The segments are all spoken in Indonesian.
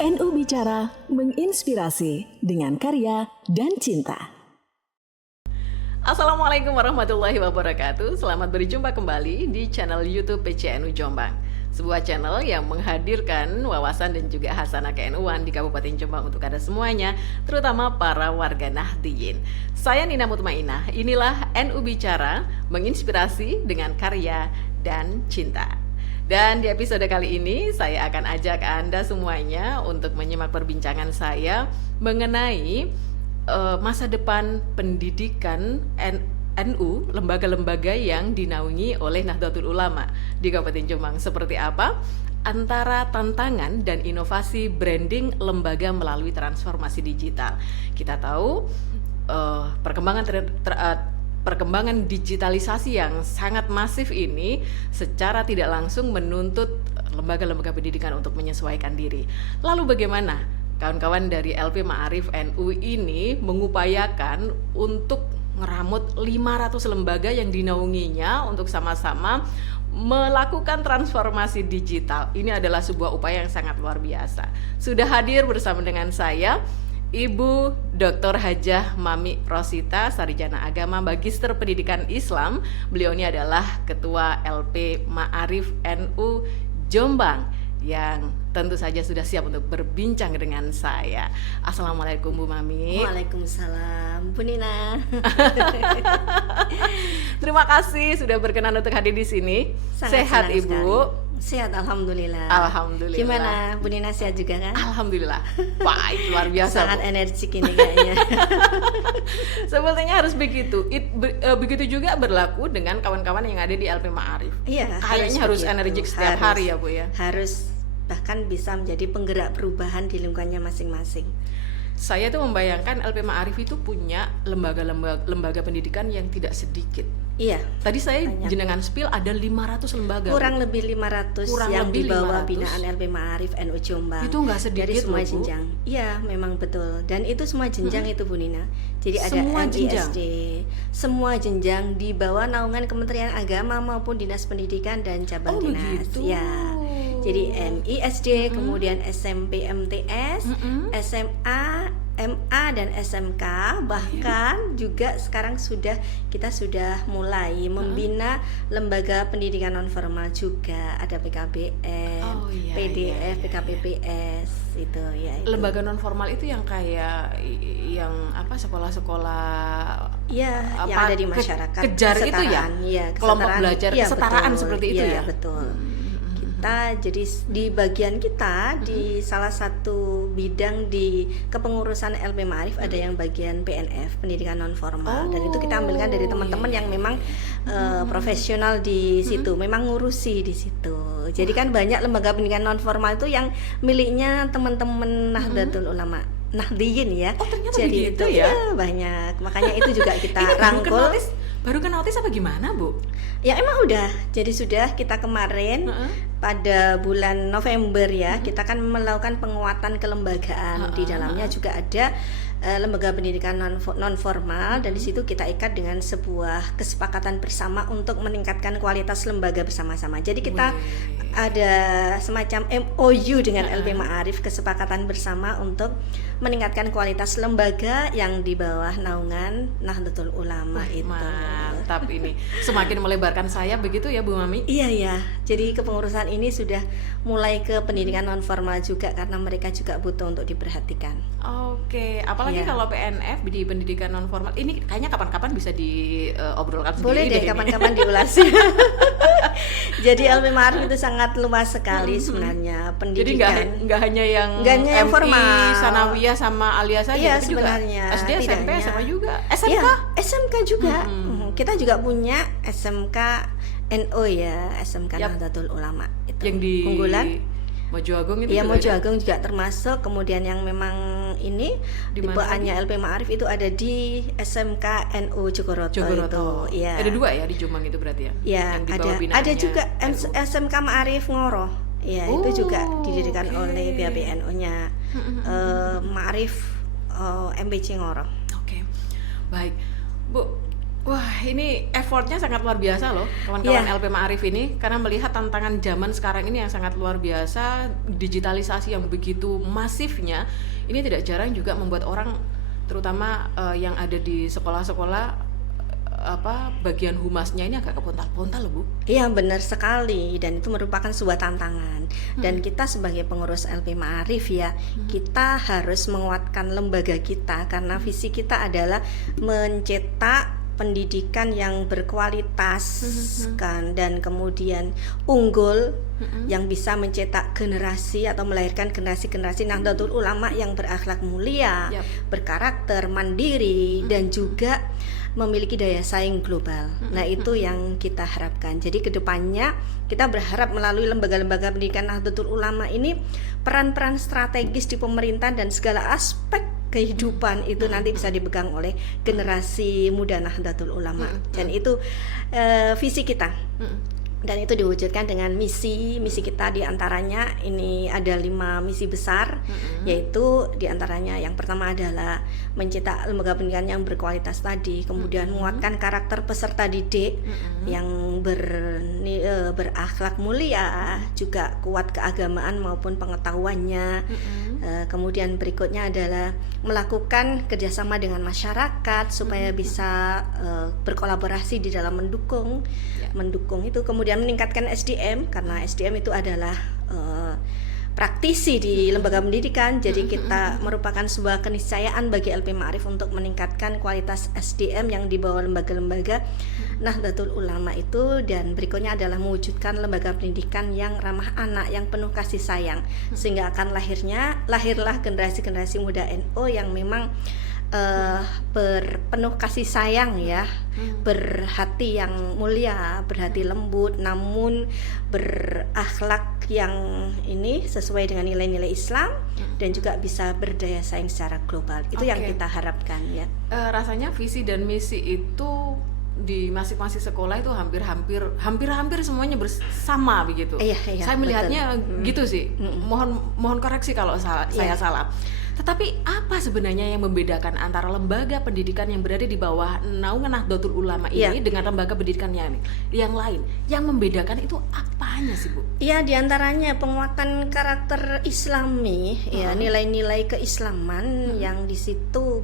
NU Bicara menginspirasi dengan karya dan cinta. Assalamualaikum warahmatullahi wabarakatuh. Selamat berjumpa kembali di channel YouTube PCNU Jombang, sebuah channel yang menghadirkan wawasan dan juga hasanah KNU-an di Kabupaten Jombang untuk Anda semuanya, terutama para warga Nahdliyin. Saya Nina Mutmainah, inilah NU Bicara menginspirasi dengan karya dan cinta. Dan di episode kali ini saya akan ajak Anda semuanya untuk menyimak perbincangan saya mengenai masa depan pendidikan NU, lembaga-lembaga yang dinaungi oleh Nahdlatul Ulama di Kabupaten Jombang. Seperti apa? Antara tantangan dan inovasi branding lembaga melalui transformasi digital. Kita tahu perkembangan digitalisasi yang sangat masif ini secara tidak langsung menuntut lembaga-lembaga pendidikan untuk menyesuaikan diri. Lalu bagaimana kawan-kawan dari LP Ma'arif NU ini mengupayakan untuk ngeramut 500 lembaga yang dinaunginya untuk sama-sama melakukan transformasi digital? Ini adalah sebuah upaya yang sangat luar biasa. Sudah hadir bersama dengan saya Ibu Dr. Hajah Mami Rosita, Sarjana Agama Magister Pendidikan Islam. Beliau ini adalah Ketua LP Ma'arif NU Jombang yang tentu saja sudah siap untuk berbincang dengan saya. Assalamualaikum Bu Mami. Waalaikumsalam Bu Nina. Terima kasih sudah berkenan untuk hadir di sini. Sehat Ibu? Sekali. Sehat, alhamdulillah. Alhamdulillah. Gimana Bu Nina, sehat juga kan? Alhamdulillah. Baik, luar biasa. Sangat Bu. energik ini kayaknya. Sepertinya harus begitu. Begitu juga berlaku dengan kawan-kawan yang ada di LP Ma'arif. Iya. Kayaknya harus energik setiap hari ya Bu ya. Harus, bahkan bisa menjadi penggerak perubahan di lingkungannya masing-masing. Saya tuh membayangkan LP Ma'arif itu punya lembaga pendidikan yang tidak sedikit. Iya. Tadi saya banyak. Jenengan spill ada 500 lembaga. Kurang lebih 500 yang di bawah binaan LP Ma'arif NU Jombang. Itu nggak sedikit dari semua loh, Bu. jenjang. Iya, memang betul. Dan itu semua jenjang itu Bu Nina. Jadi Semua ada jenjang? MISD, semua jenjang di bawah naungan Kementerian Agama maupun Dinas Pendidikan dan cabang dinas. Begitu. Ya. Jadi MISD, kemudian SMP MTS, SMA, MA dan SMK, bahkan juga sekarang kita sudah mulai membina lembaga pendidikan non formal juga, ada PKBM, PDF, PKPPS itu ya. Itu. Lembaga non formal itu yang kayak yang apa, sekolah-sekolah ya apa, yang ada di masyarakat, kejar itu ya, kelompok belajar ya, kesetaraan betul, seperti itu ya. Betul. Kita jadi di bagian kita di salah satu bidang di kepengurusan LP Ma'arif ada yang bagian PNF, pendidikan non formal, dan itu kita ambilkan dari teman-teman yang memang profesional di situ, memang ngurusi di situ. Jadi kan banyak lembaga pendidikan non formal itu yang miliknya teman-teman Nahdlatul Ulama Nahdliyin ya. Oh, ternyata jadi begitu itu ya? Banyak. Makanya itu juga kita rangkul. Baru ke notis apa gimana Bu? Ya emang udah. Jadi sudah kita kemarin pada bulan November ya, kita kan melakukan penguatan kelembagaan. Di dalamnya juga ada lembaga pendidikan non formal, dan di situ kita ikat dengan sebuah kesepakatan bersama untuk meningkatkan kualitas lembaga bersama-sama. Jadi kita ada semacam MOU dengan LP Ma'arif, kesepakatan bersama untuk meningkatkan kualitas lembaga yang di bawah naungan Nahdlatul Ulama. Itu mantap. Ini semakin melebarkan saya begitu ya Bu Mami. Iya ya, jadi kepengurusan ini sudah mulai ke pendidikan non formal juga karena mereka juga butuh untuk diperhatikan. Oke, apalagi kalau PNF di pendidikan non formal ini kayaknya kapan-kapan bisa diobrolkan sendiri. Boleh deh kapan-kapan diulas. Jadi LP Ma'arif itu sangat luas sekali sebenarnya pendidikan. Jadi nggak hanya yang MI, formal, Sanawiyah sama Aliyah saja, iya, tapi juga sebenarnya SD, SMP sama juga. SMK? Ya, SMK juga. Kita juga punya SMK NU ya, SMK Nahdlatul Ulama itu. Yang di unggulan Mojo Agung itu. Iya, Mojo Agung juga termasuk. Kemudian yang memang ini tipeannya LP Ma'arif itu ada di SMK NU Jogoroto. Itu. Ya. Ada 2 ya di Jombang itu berarti ya? Ya, ada juga SMK Ma'arif Ngoro. Ya, itu juga didirikan oleh PBNU-nya Ma'arif MBC Ngoro. Oke. Baik. Bu, Wah, ini effortnya sangat luar biasa loh kawan-kawan Iya. LP Ma'arif ini, karena melihat tantangan zaman sekarang ini yang sangat luar biasa, digitalisasi yang begitu masifnya, ini tidak jarang juga membuat orang terutama yang ada di sekolah-sekolah bagian humasnya ini agak kepontal-pontal loh Bu. Iya, benar sekali, dan itu merupakan sebuah tantangan. Dan kita sebagai pengurus LP Ma'arif ya, kita harus menguatkan lembaga kita karena visi kita adalah mencetak pendidikan yang berkualitas kan, dan kemudian unggul yang bisa mencetak generasi atau melahirkan generasi-generasi Nahdlatul Ulama yang berakhlak mulia, berkarakter, mandiri, dan juga memiliki daya saing global. Nah, itu yang kita harapkan. Jadi kedepannya kita berharap melalui lembaga-lembaga pendidikan Nahdlatul Ulama ini peran-peran strategis di pemerintahan dan segala aspek kehidupan itu nanti bisa dipegang oleh generasi muda Nahdlatul Ulama. Dan itu visi kita. Dan itu diwujudkan dengan misi kita, diantaranya ini ada 5 misi besar, yaitu diantaranya yang pertama adalah mencetak lembaga pendidikan yang berkualitas tadi, kemudian menguatkan karakter peserta didik yang berakhlak mulia, juga kuat keagamaan maupun pengetahuannya. Kemudian berikutnya adalah melakukan kerjasama dengan masyarakat supaya bisa berkolaborasi di dalam mendukung itu, kemudian meningkatkan SDM karena SDM itu adalah praktisi di lembaga pendidikan. Jadi kita merupakan sebuah keniscayaan bagi LP Ma'arif untuk meningkatkan kualitas SDM yang dibawa lembaga-lembaga Nahdlatul Ulama itu. Dan berikutnya adalah mewujudkan lembaga pendidikan yang ramah anak, yang penuh kasih sayang, sehingga akan lahirlah generasi-generasi muda NU yang memang berpenuh kasih sayang ya, berhati yang mulia, berhati lembut, namun berakhlak yang ini sesuai dengan nilai-nilai Islam, dan juga bisa berdaya saing secara global. Itu yang kita harapkan ya. Rasanya visi dan misi itu di masing-masing sekolah itu hampir semuanya bersama begitu. Iya, saya melihatnya gitu sih. Mohon koreksi kalau saya salah. Tetapi apa sebenarnya yang membedakan antara lembaga pendidikan yang berada di bawah naungan Nahdlatul Ulama ini dengan lembaga pendidikan yang lain? Yang membedakan itu apanya sih Bu? Ya, diantaranya penguatan karakter Islami, ya, nilai-nilai keislaman yang di situ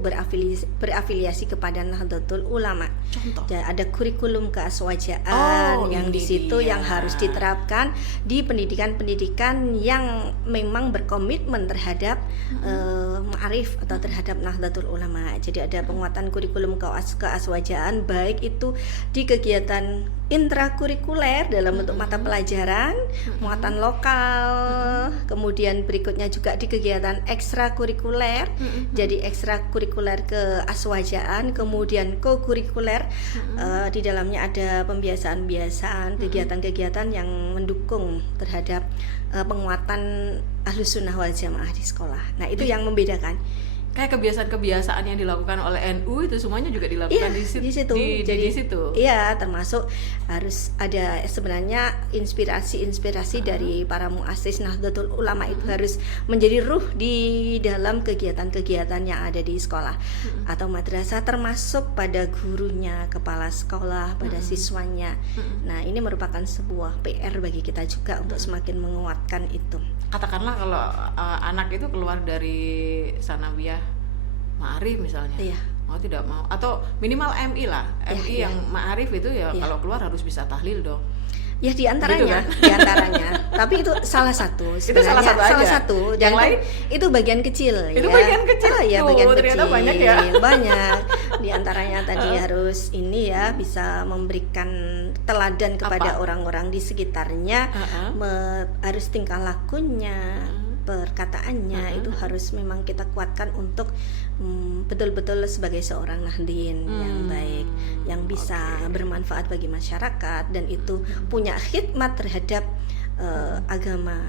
berafiliasi kepada Nahdlatul Ulama. Contoh? Ya, ada kurikulum keaswajaan yang di situ yang harus diterapkan di pendidikan-pendidikan yang memang berkomitmen terhadap Ma'arif atau terhadap Nahdlatul Ulama. Jadi ada penguatan kurikulum keaswajaan, baik itu di kegiatan intrakurikuler dalam bentuk mata pelajaran, muatan lokal, kemudian berikutnya juga di kegiatan ekstrakurikuler, jadi ekstrakurikuler keaswajaan, kemudian kokurikuler, di dalamnya ada pembiasaan-pembiasaan, kegiatan-kegiatan yang mendukung terhadap penguatan Ahlus Sunnah wal Jamaah di sekolah. Nah, itu yang membedakan. Kayak kebiasaan-kebiasaan yang dilakukan oleh NU itu semuanya juga dilakukan di situ. Jadi di situ. Iya, termasuk harus ada sebenarnya inspirasi dari para muassis Nahdlatul Ulama itu harus menjadi ruh di dalam kegiatan-kegiatan yang ada di sekolah atau madrasah, termasuk pada gurunya, kepala sekolah, pada siswanya. Nah, ini merupakan sebuah PR bagi kita juga untuk semakin menguatkan itu. Katakanlah kalau anak itu keluar dari sanawiyah Ma'arif misalnya, mau tidak mau, atau minimal MI lah, MI yang Ma'arif itu kalau keluar harus bisa tahlil dong. Ya, diantaranya, gitu kan? diantaranya. Tapi itu salah satu. Itu salah satu aja. Yang lain itu bagian kecil. Itu ya. bagian kecil. Ya, bagian ternyata kecil. banyak ya. Banyak. Diantaranya tadi harus ini ya, bisa memberikan teladan kepada orang-orang di sekitarnya, harus tingkah lakunya, perkataannya itu harus memang kita kuatkan untuk betul-betul sebagai seorang nahdien yang baik, yang bisa bermanfaat bagi masyarakat, dan itu punya khidmat terhadap agama,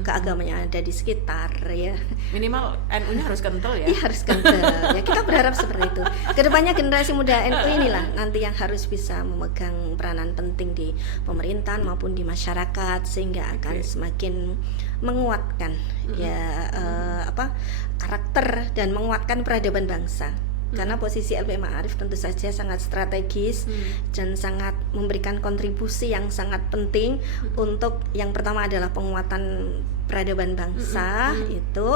keagamaan yang ada di sekitar ya. Minimal NU-nya harus kental ya. Iya, harus kental. Ya, kita berharap seperti itu. Kedepannya generasi muda NU inilah nanti yang harus bisa memegang peranan penting di pemerintahan maupun di masyarakat, sehingga akan semakin menguatkan karakter dan menguatkan peradaban bangsa. karena posisi LP Ma'arif tentu saja sangat strategis dan sangat memberikan kontribusi yang sangat penting untuk yang pertama adalah penguatan peradaban bangsa itu,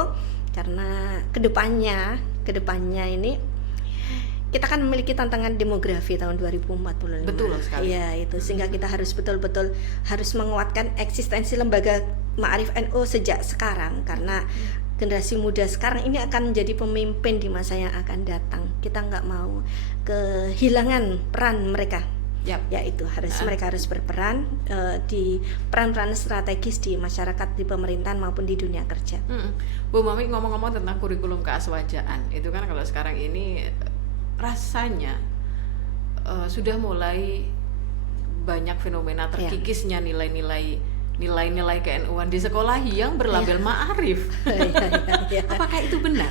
karena kedepannya ini kita kan memiliki tantangan demografi tahun 2045. Betul sekali. Ya, itu sehingga kita harus betul-betul harus menguatkan eksistensi lembaga Ma'arif NU sejak sekarang, karena generasi muda sekarang ini akan menjadi pemimpin di masa yang akan datang. Kita nggak mau kehilangan peran mereka. Yaitu mereka harus berperan di peran-peran strategis di masyarakat, di pemerintahan maupun di dunia kerja. Bu Mami, ngomong-ngomong tentang kurikulum keaswajaan, itu kan kalau sekarang ini rasanya sudah mulai banyak fenomena terkikisnya nilai-nilai ke-NU-an di sekolah yang berlabel Ma'arif. Apakah itu benar?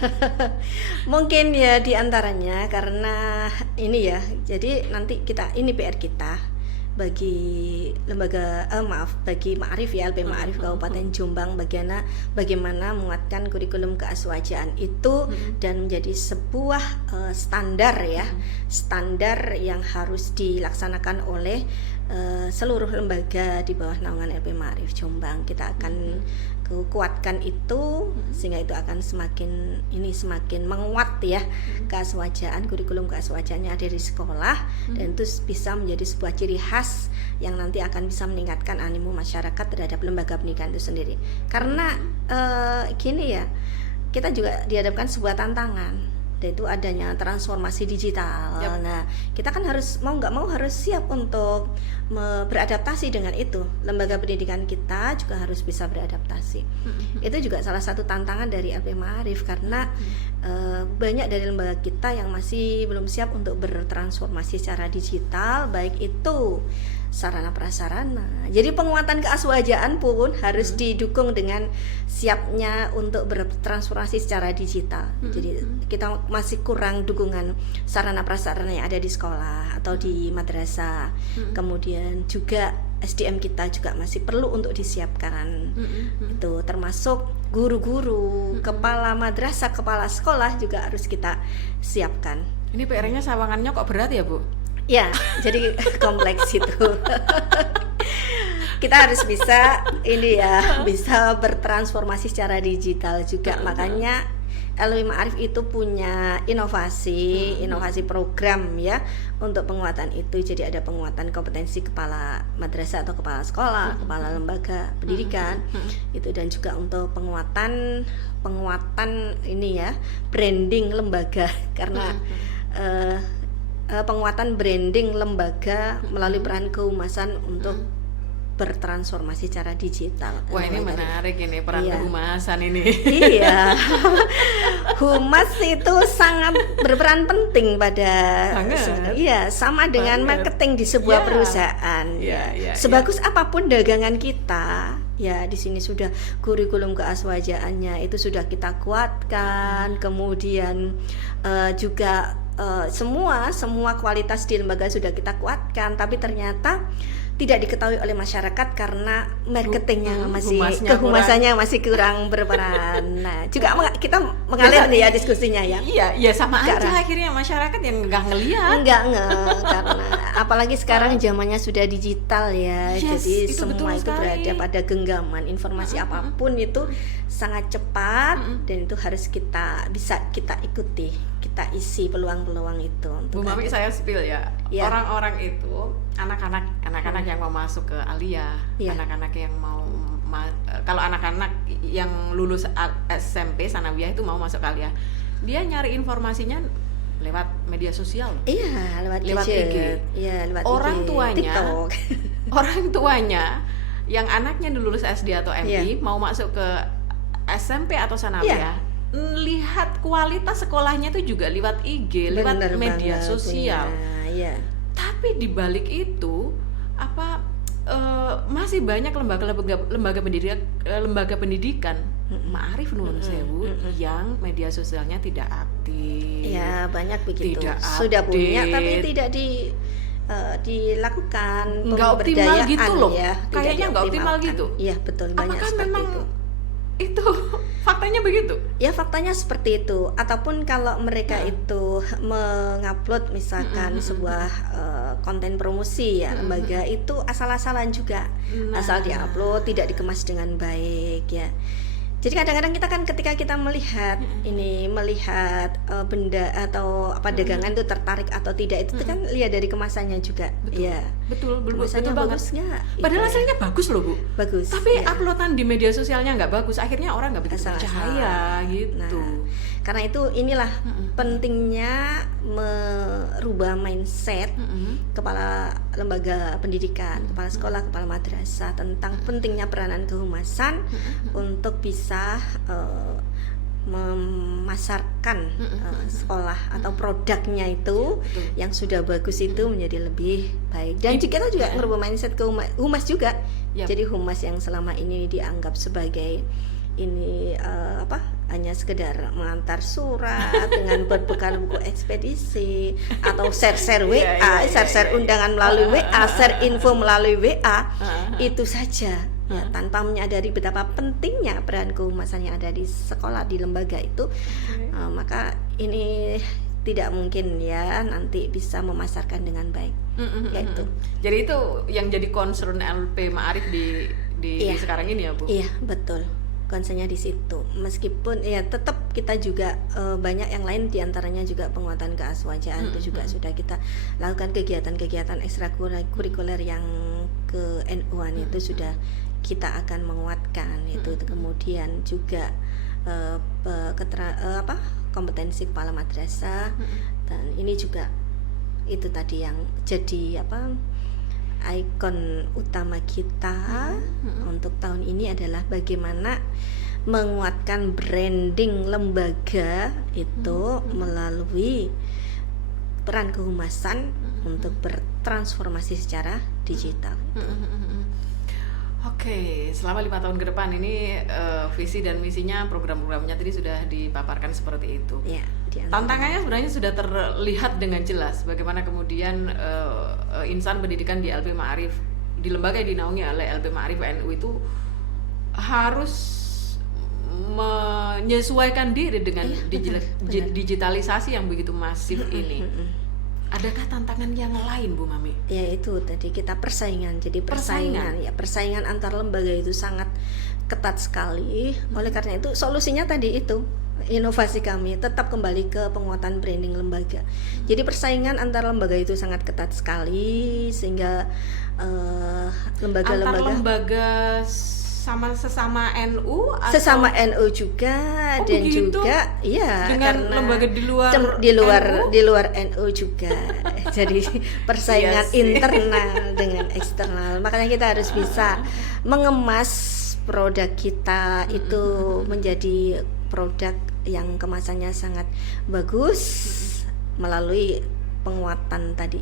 Mungkin ya diantaranya karena ini ya, jadi nanti ini PR kita bagi bagi Ma'arif ya, LP Ma'arif Kabupaten Jombang, bagaimana menguatkan kurikulum keaswajaan itu dan menjadi sebuah standar yang harus dilaksanakan oleh seluruh lembaga di bawah naungan LP Ma'arif Jombang. Kita akan kuatkan itu sehingga itu akan semakin menguat ya, kurikulum keaswajaannya ada di sekolah, dan itu bisa menjadi sebuah ciri khas yang nanti akan bisa meningkatkan animo masyarakat terhadap lembaga pendidikan itu sendiri. Karena gini ya, kita juga dihadapkan sebuah tantangan, yaitu adanya transformasi digital. Nah, kita kan harus mau nggak mau harus siap untuk beradaptasi dengan itu. Lembaga pendidikan kita juga harus bisa beradaptasi. Itu juga salah satu tantangan dari LP Ma'arif, karena banyak dari lembaga kita yang masih belum siap untuk bertransformasi secara digital, baik itu sarana prasarana. Jadi penguatan keaswajaan pun harus didukung dengan siapnya untuk bertransformasi secara digital. Jadi kita masih kurang dukungan sarana prasarana yang ada di sekolah atau di madrasah. Kemudian juga SDM kita juga masih perlu untuk disiapkan. Itu termasuk guru-guru, kepala madrasah, kepala sekolah juga harus kita siapkan. Ini PR-nya sawangannya kok berat ya, Bu? Ya, jadi kompleks itu. Kita harus bisa bisa bertransformasi secara digital juga. Makanya LP Ma'arif itu punya inovasi program ya untuk penguatan itu. Jadi ada penguatan kompetensi kepala madrasah atau kepala sekolah, kepala lembaga pendidikan itu, dan juga untuk penguatan ini ya, branding lembaga, karena penguatan branding lembaga melalui peran kehumasan untuk bertransformasi secara digital. Wah, ini menarik ini peran kehumasan ini. Iya. Humas itu sangat berperan penting pada sama dengan marketing di sebuah perusahaan. Sebagus apapun dagangan kita, ya di sini sudah kurikulum keaswajaannya itu sudah kita kuatkan, kemudian juga semua kualitas di lembaga sudah kita kuatkan, tapi ternyata tidak diketahui oleh masyarakat karena marketingnya kehumasannya masih kurang berperan. Nah, juga kita mengalir nih ya diskusinya ya. Iya sama aja akhirnya masyarakat yang nggak ngelihat. Karena apalagi sekarang zamannya sudah digital ya. Jadi itu semua itu berada pada genggaman, informasi apapun itu sangat cepat, dan itu harus bisa kita ikuti, kita isi peluang-peluang itu. Bu Mami, saya spill ya. Orang-orang itu anak-anak yang mau masuk ke aliyah, anak-anak yang mau kalau anak-anak yang lulus SMP sanawiyah itu mau masuk aliyah, dia nyari informasinya lewat media sosial. Lewat IG. Lewat orang IG, tuanya TikTok. Orang tuanya yang anaknya lulus SD atau MI mau masuk ke SMP atau sanawiyah, lihat kualitas sekolahnya itu juga lewat IG, lewat media sosial. Tapi di balik itu masih banyak lembaga pendidikan Ma'arif nuwun sewu yang media sosialnya tidak aktif. Ya, banyak begitu. Tidak sudah update, punya tapi tidak dilakukan nggak optimal gitu loh ya. Kayaknya nggak optimal gitu. Iya, betul, banyak apakah seperti memang itu. Itu faktanya begitu? Ya faktanya seperti itu. Ataupun kalau mereka itu mengupload misalkan sebuah konten promosi ya lembaga, itu asal-asalan juga. Asal diupload, tidak dikemas dengan baik ya. Jadi kadang-kadang kita kan ketika kita melihat benda atau apa dagangan itu tertarik atau tidak, itu kan lihat dari kemasannya juga. Betul. Ya. Betul Kemasannya banget. bagus nggak? Padahal hasilnya bagus loh, Bu. Bagus. Tapi ya. uploadan di media sosialnya nggak bagus, akhirnya orang nggak begitu percaya gitu. Nah, karena itu inilah pentingnya merubah mindset kepala lembaga pendidikan, kepala sekolah, kepala madrasah tentang pentingnya peranan kehumasan untuk bisa memasarkan sekolah atau produknya itu yang sudah bagus itu menjadi lebih baik. Dan kita juga merubah mindset ke humas juga. Jadi humas yang selama ini dianggap sebagai hanya sekedar mengantar surat dengan berbekal buku ekspedisi atau share WA, share undangan melalui WA, share info melalui WA, itu saja. Ya, tanpa menyadari betapa pentingnya peran kehumasan yang ada di sekolah, di lembaga itu, maka ini tidak mungkin ya nanti bisa memasarkan dengan baik. Yaitu. Jadi itu yang jadi concern LP Ma'arif di sekarang ini ya, Bu? Iya, betul. Concernnya di situ. Meskipun ya tetap kita juga banyak yang lain, diantaranya juga penguatan keaswajaan itu juga sudah kita lakukan kegiatan-kegiatan ekstrakurikuler yang ke NU-an itu sudah kita akan menguatkan itu. Kemudian juga kompetensi kepala madrasah, dan ini juga itu tadi yang jadi ikon utama kita untuk tahun ini adalah bagaimana menguatkan branding lembaga itu melalui peran kehumasan untuk bertransformasi secara digital. Oke, selama 5 tahun ke depan ini visi dan misinya, program-programnya tadi sudah dipaparkan seperti itu. Ya, tantangannya sebenarnya sudah terlihat dengan jelas bagaimana kemudian insan pendidikan di LP Ma'arif, di lembaga yang dinaungi oleh LP Ma'arif NU itu harus menyesuaikan diri dengan digitalisasi yang begitu masif ini. Adakah tantangan yang lain, Bu Mami? Ya itu tadi kita persaingan. Jadi persaingan antar lembaga itu sangat ketat sekali. Oleh karena itu solusinya tadi itu, inovasi kami tetap kembali ke penguatan branding lembaga. Jadi persaingan antar lembaga itu sangat ketat sekali sehingga lembaga-lembaga antar lembaga sama sesama NU atau sesama NU juga dan begitu? Juga iya dengan karena lembaga di luar NU juga. Jadi persaingan internal dengan eksternal. Makanya kita harus bisa mengemas produk kita itu menjadi produk yang kemasannya sangat bagus melalui penguatan tadi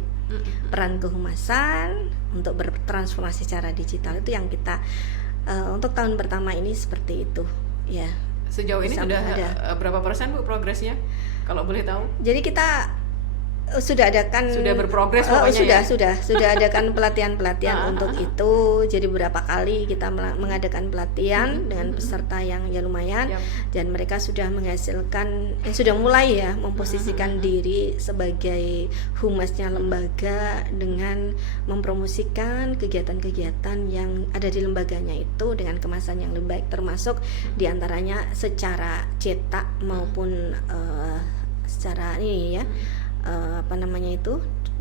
peran kehumasan untuk bertransformasi secara digital. Itu yang kita untuk tahun pertama ini seperti itu ya. Sejauh ini sudah ada berapa persen, Bu, progresnya kalau boleh tahu? Jadi kita sudah adakan berprogres pokoknya sudah adakan pelatihan untuk itu. Jadi beberapa kali kita mengadakan pelatihan dengan peserta yang ya lumayan, dan mereka sudah menghasilkan sudah mulai ya memposisikan diri sebagai humasnya lembaga dengan mempromosikan kegiatan-kegiatan yang ada di lembaganya itu dengan kemasan yang lebih baik, termasuk diantaranya secara cetak maupun secara ini ya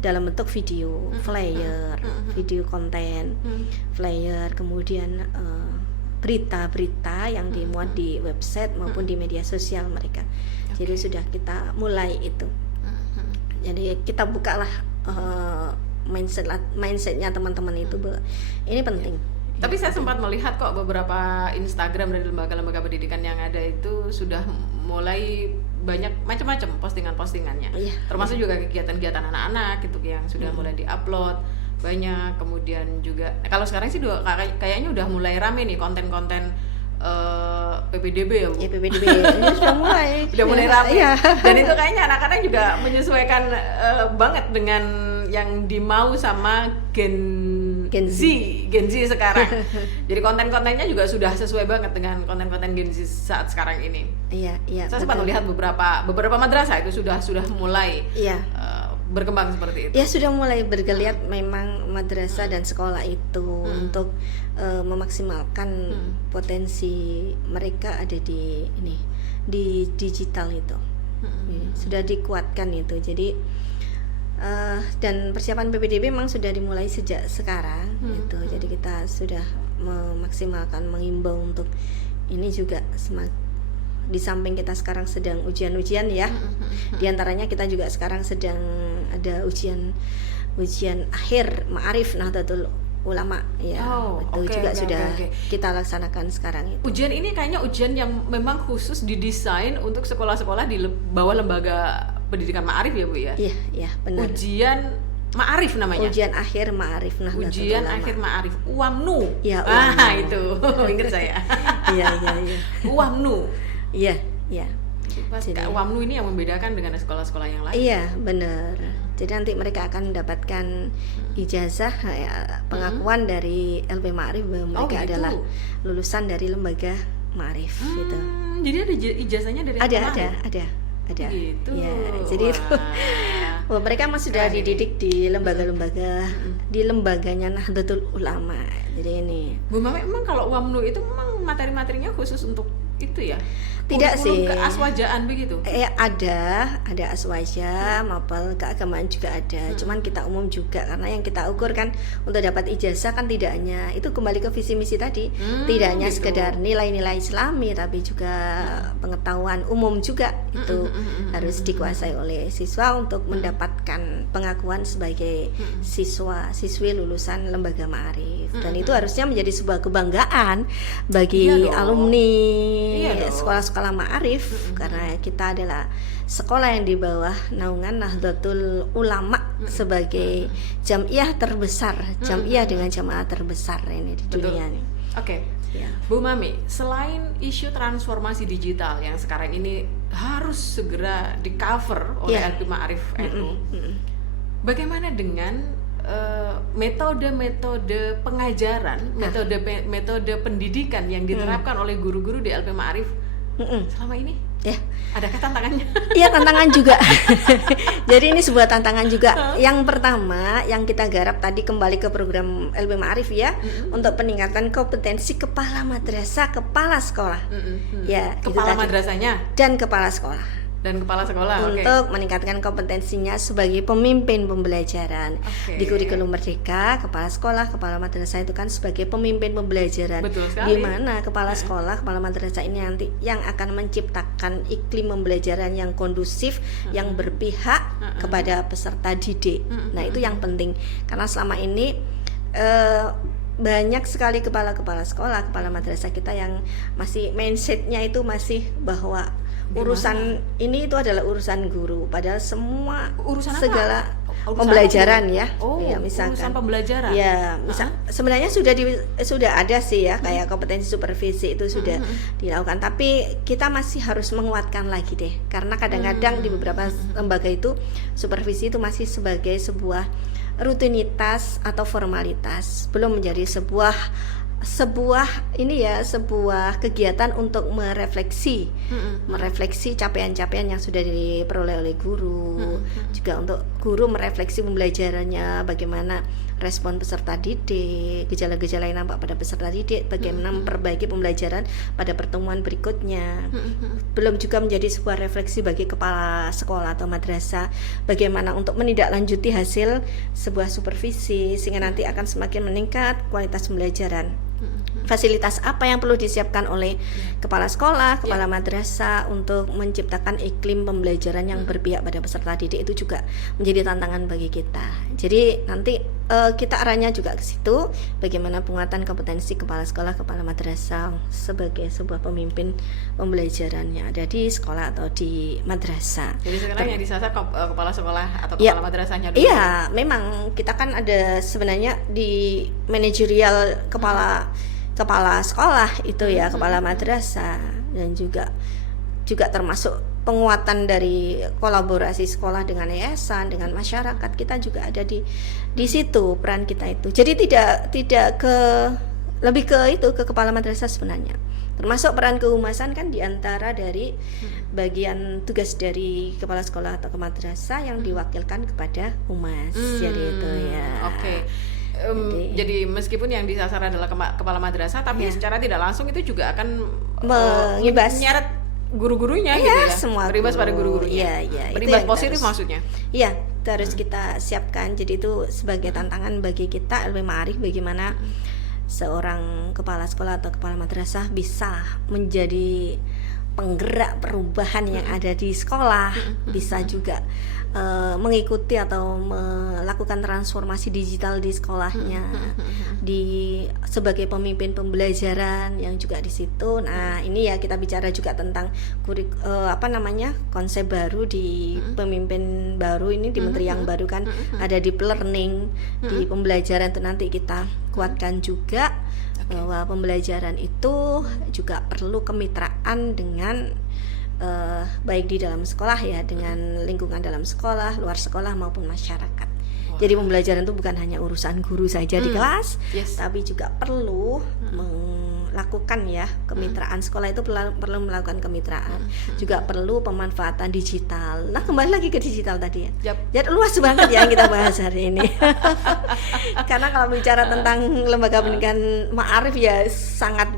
dalam bentuk video, flyer, video konten, flyer, kemudian berita-berita yang dimuat di website maupun di media sosial mereka. Jadi sudah kita mulai itu. Jadi kita bukalah mindsetnya teman-teman itu, ini penting. Tapi saya sempat melihat kok beberapa Instagram dari lembaga-lembaga pendidikan yang ada itu sudah mulai banyak macam-macam postingan-postingannya, termasuk juga kegiatan-kegiatan anak-anak gitu yang sudah mulai diupload banyak. Kemudian juga kalau sekarang sih kayaknya udah mulai rame nih konten-konten PPDB ya, Bu? Ya, PPDB ini sudah mulai rame. Dan itu kayaknya anak-anak juga menyesuaikan banget dengan yang dimau sama gen Gen Z sekarang. Jadi konten-kontennya juga sudah sesuai banget dengan konten-konten Gen Z saat sekarang ini. Iya. Saya sempat melihat beberapa madrasah itu sudah mulai berkembang seperti itu. Ya sudah mulai bergeliat memang madrasah dan sekolah itu untuk memaksimalkan potensi mereka ada di digital itu. Sudah dikuatkan itu. Jadi dan persiapan PPDB memang sudah dimulai sejak sekarang gitu. Jadi kita sudah memaksimalkan, mengimbau untuk ini juga di samping kita sekarang sedang ujian-ujian ya. Di antaranya kita juga sekarang sedang ada ujian akhir Ma'arif Nahdlatul Ulama ya. Sudah kita laksanakan sekarang itu. Ujian ini kayaknya ujian yang memang khusus didesain untuk sekolah-sekolah di bawah lembaga pendidikan Ma'arif ya Bu ya? Iya benar. Ujian Ma'arif namanya? Ujian akhir Ma'arif Nahdlatul Ulama. Ujian akhir Ma'arif, UAMNU. Ya, itu ingat saya. Iya. UAMNU. Iya. Jadi UAMNU ini yang membedakan dengan sekolah-sekolah yang lain. Iya, benar. Jadi nanti mereka akan mendapatkan ijazah pengakuan dari LP Ma'arif bahwa mereka adalah lulusan dari lembaga Ma'arif gitu. Jadi ada ijazahnya dari ada. Gitu. Ya, jadi itu mereka masih sudah dididik di lembaga-lembaga di lembaganya Nahdlatul Ulama. Jadi ini. Bu Mami, emang kalau UAMNU itu memang materi-materinya khusus untuk itu ya? Tidak sih. Keaswajaan begitu? Ada aswaja, mapel keagamaan juga ada. Cuman kita umum juga karena yang kita ukur kan untuk dapat ijazah kan tidak hanya itu kembali ke visi misi tadi, tidak hanya sekedar nilai-nilai Islami tapi juga pengetahuan umum juga itu harus dikuasai oleh siswa untuk mendapatkan pengakuan sebagai siswi lulusan lembaga Ma'arif. Dan itu harusnya menjadi sebuah kebanggaan bagi alumni sekolah-sekolah Ma'arif karena kita adalah sekolah yang di bawah naungan Nahdlatul Ulama sebagai jamiah terbesar, jamiah dengan jamaah terbesar ini di dunia ini. Oke. Ya. Bu Mami, selain isu transformasi digital yang sekarang ini harus segera di cover oleh LP Ma'arif NU, bagaimana dengan metode-metode pengajaran, metode pendidikan yang diterapkan oleh guru-guru di LP Ma'arif selama ini? Ya, adakah tantangannya? Iya, tantangan juga. Jadi ini sebuah tantangan juga. Yang pertama, yang kita garap tadi kembali ke program LP Ma'arif ya, untuk peningkatan kompetensi kepala madrasah, kepala sekolah. Ya, kepala madrasahnya dan kepala sekolah. Untuk meningkatkan kompetensinya sebagai pemimpin pembelajaran di kurikulum merdeka. Kepala sekolah, kepala madrasah itu kan sebagai pemimpin pembelajaran. Betul sekali. Di mana kepala sekolah, kepala madrasah ini nanti yang akan menciptakan iklim pembelajaran yang kondusif, yang berpihak kepada peserta didik. Nah, itu yang penting karena selama ini banyak sekali kepala-kepala sekolah, kepala madrasah kita yang masih mindsetnya itu masih bahwa urusan ini itu adalah urusan guru, padahal semua segala pembelajaran ya. Misalkan urusan pembelajaran. Ya, sebenarnya sudah ada sih ya kayak kompetensi supervisi itu sudah dilakukan, tapi kita masih harus menguatkan lagi deh. Karena kadang-kadang di beberapa lembaga itu supervisi itu masih sebagai sebuah rutinitas atau formalitas, belum menjadi sebuah kegiatan untuk merefleksi capaian-capaian yang sudah diperoleh oleh guru, juga untuk guru merefleksi pembelajarannya, bagaimana respon peserta didik, gejala-gejala yang nampak pada peserta didik, bagaimana memperbaiki pembelajaran pada pertemuan berikutnya. Belum juga menjadi sebuah refleksi bagi kepala sekolah atau madrasah, bagaimana untuk menindaklanjuti hasil sebuah supervisi sehingga nanti akan semakin meningkat kualitas pembelajaran. Fasilitas apa yang perlu disiapkan oleh kepala sekolah, kepala madrasah untuk menciptakan iklim pembelajaran yang berpihak pada peserta didik itu juga menjadi tantangan bagi kita. Jadi nanti kita arahnya juga ke situ, bagaimana penguatan kompetensi kepala sekolah, kepala madrasah sebagai sebuah pemimpin pembelajaran yang ada di sekolah atau di madrasah. Jadi sekarang yang disasar kepala sekolah atau kepala madrasahnya dulu. Iya, memang kita kan ada sebenarnya di manajerial kepala sekolah itu ya, kepala madrasah, dan juga termasuk penguatan dari kolaborasi sekolah dengan yayasan, dengan masyarakat, kita juga ada di situ peran kita itu. Jadi tidak lebih ke itu, ke kepala madrasah sebenarnya. Termasuk peran kehumasan kan diantara dari bagian tugas dari kepala sekolah atau ke madrasah yang diwakilkan kepada humas. Jadi itu ya. Oke. Jadi meskipun yang disasar adalah kepala madrasah, tapi secara tidak langsung itu juga akan menyeret guru-gurunya gitu ya, semua berimbas pada guru-gurunya. Berimbas positif maksudnya. Iya, itu harus kita siapkan. Jadi itu sebagai tantangan bagi kita LP Ma'arif, bagaimana seorang kepala sekolah atau kepala madrasah bisa menjadi penggerak perubahan yang ada di sekolah, bisa juga mengikuti atau melakukan transformasi digital di sekolahnya, sebagai pemimpin pembelajaran yang juga di situ. Nah, ini ya kita bicara juga tentang konsep baru di pemimpin baru ini, di menteri yang baru kan ada deep learning di pembelajaran. Itu nanti kita kuatkan juga bahwa pembelajaran itu juga perlu kemitraan dengan baik di dalam sekolah ya, dengan lingkungan dalam sekolah, luar sekolah maupun masyarakat. Jadi pembelajaran itu bukan hanya urusan guru saja di kelas, tapi juga perlu melakukan ya kemitraan. Sekolah itu perlu melakukan kemitraan, juga perlu pemanfaatan digital. Nah, kembali lagi ke digital tadi ya. Jadi luas banget ya yang kita bahas hari ini. Karena kalau bicara tentang lembaga pendidikan Ma'arif ya sangat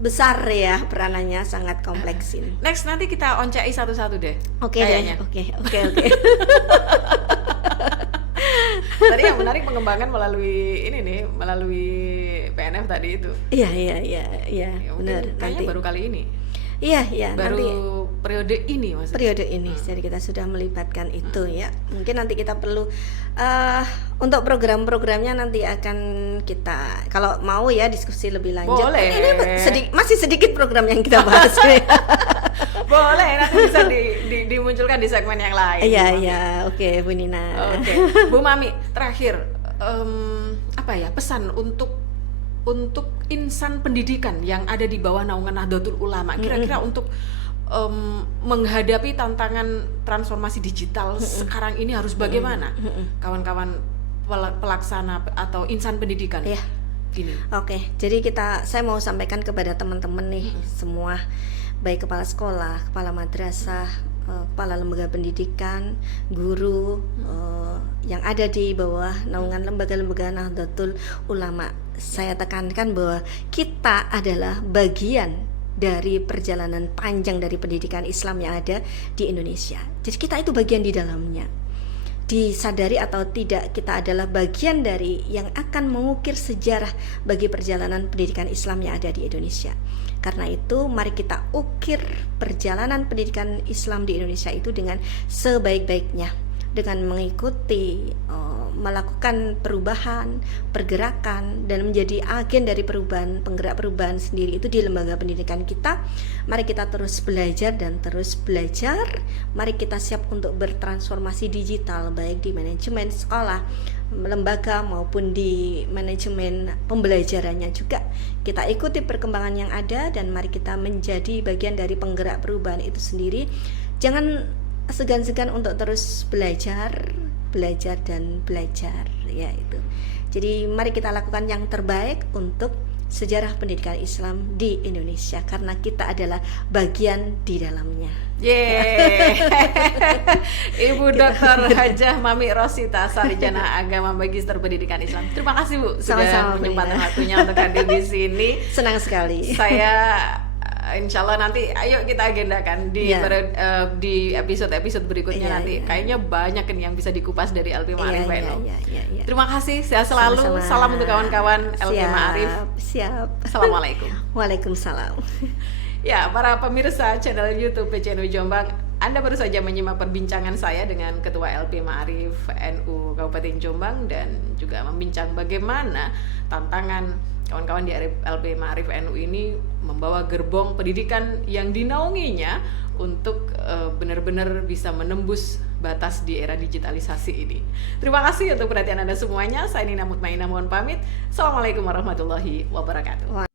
besar ya, peranannya sangat kompleks ini. Next nanti kita oncai satu-satu deh. Oke. Tadi yang menarik pengembangan melalui PNF tadi itu. Iya, benar. Kayaknya baru kali ini. Iya, baru nanti periode ini maksudnya. Periode ini. Jadi kita sudah melibatkan itu ya. Mungkin nanti kita perlu untuk program-programnya nanti akan kita, kalau mau ya diskusi lebih lanjut. Boleh. Ini masih sedikit program yang kita bahas. Boleh, nanti bisa dimunculkan di segmen yang lain. Iya, oke Bu Nina. Oke. Bu Mami, terakhir pesan untuk insan pendidikan yang ada di bawah naungan Nahdlatul Ulama, kira-kira untuk menghadapi tantangan transformasi digital sekarang ini harus bagaimana? Kawan-kawan pelaksana atau insan pendidikan. Gini. Oke, jadi saya mau sampaikan kepada teman-teman nih semua, baik kepala sekolah, kepala madrasah, kepala lembaga pendidikan, guru yang ada di bawah naungan lembaga-lembaga Nahdlatul Ulama. Saya tekankan bahwa kita adalah bagian dari perjalanan panjang dari pendidikan Islam yang ada di Indonesia. Jadi kita itu bagian di dalamnya. Disadari atau tidak, kita adalah bagian dari yang akan mengukir sejarah bagi perjalanan pendidikan Islam yang ada di Indonesia. Karena itu mari kita ukir perjalanan pendidikan Islam di Indonesia itu dengan sebaik-baiknya, dengan mengikuti melakukan perubahan, pergerakan, dan menjadi agen dari perubahan, penggerak perubahan sendiri itu di lembaga pendidikan kita. Mari kita terus belajar dan terus belajar. Mari kita siap untuk bertransformasi digital, baik di manajemen sekolah, lembaga maupun di manajemen pembelajarannya juga. Kita ikuti perkembangan yang ada dan mari kita menjadi bagian dari penggerak perubahan itu sendiri. Jangan segan-segan untuk terus belajar dan belajar ya itu. Jadi mari kita lakukan yang terbaik untuk sejarah pendidikan Islam di Indonesia karena kita adalah bagian di dalamnya. Ibu Dr. Hajah Mami Rosita, Sarjana Agama Magister Pendidikan Islam. Terima kasih Bu sudah menyempatkan waktunya untuk hadir di sini. Senang sekali. Saya insya Allah nanti ayo kita agendakan di episode-episode berikutnya nanti. Kayaknya banyak nih yang bisa dikupas dari LP Ma'arif. Terima kasih, sehat selalu. Sama-sama. Salam untuk kawan-kawan LP Ma'arif. Siap. Assalamualaikum. Waalaikumsalam. Ya, para pemirsa channel YouTube PCNU Jombang, Anda baru saja menyimak perbincangan saya dengan Ketua LP Ma'arif NU Kabupaten Jombang dan juga membincang bagaimana tantangan kawan-kawan di LP Ma'arif NU ini membawa gerbong pendidikan yang dinaunginya untuk benar-benar bisa menembus batas di era digitalisasi ini. Terima kasih untuk perhatian Anda semuanya. Saya Nina Mutmainah mohon pamit. Assalamualaikum warahmatullahi wabarakatuh.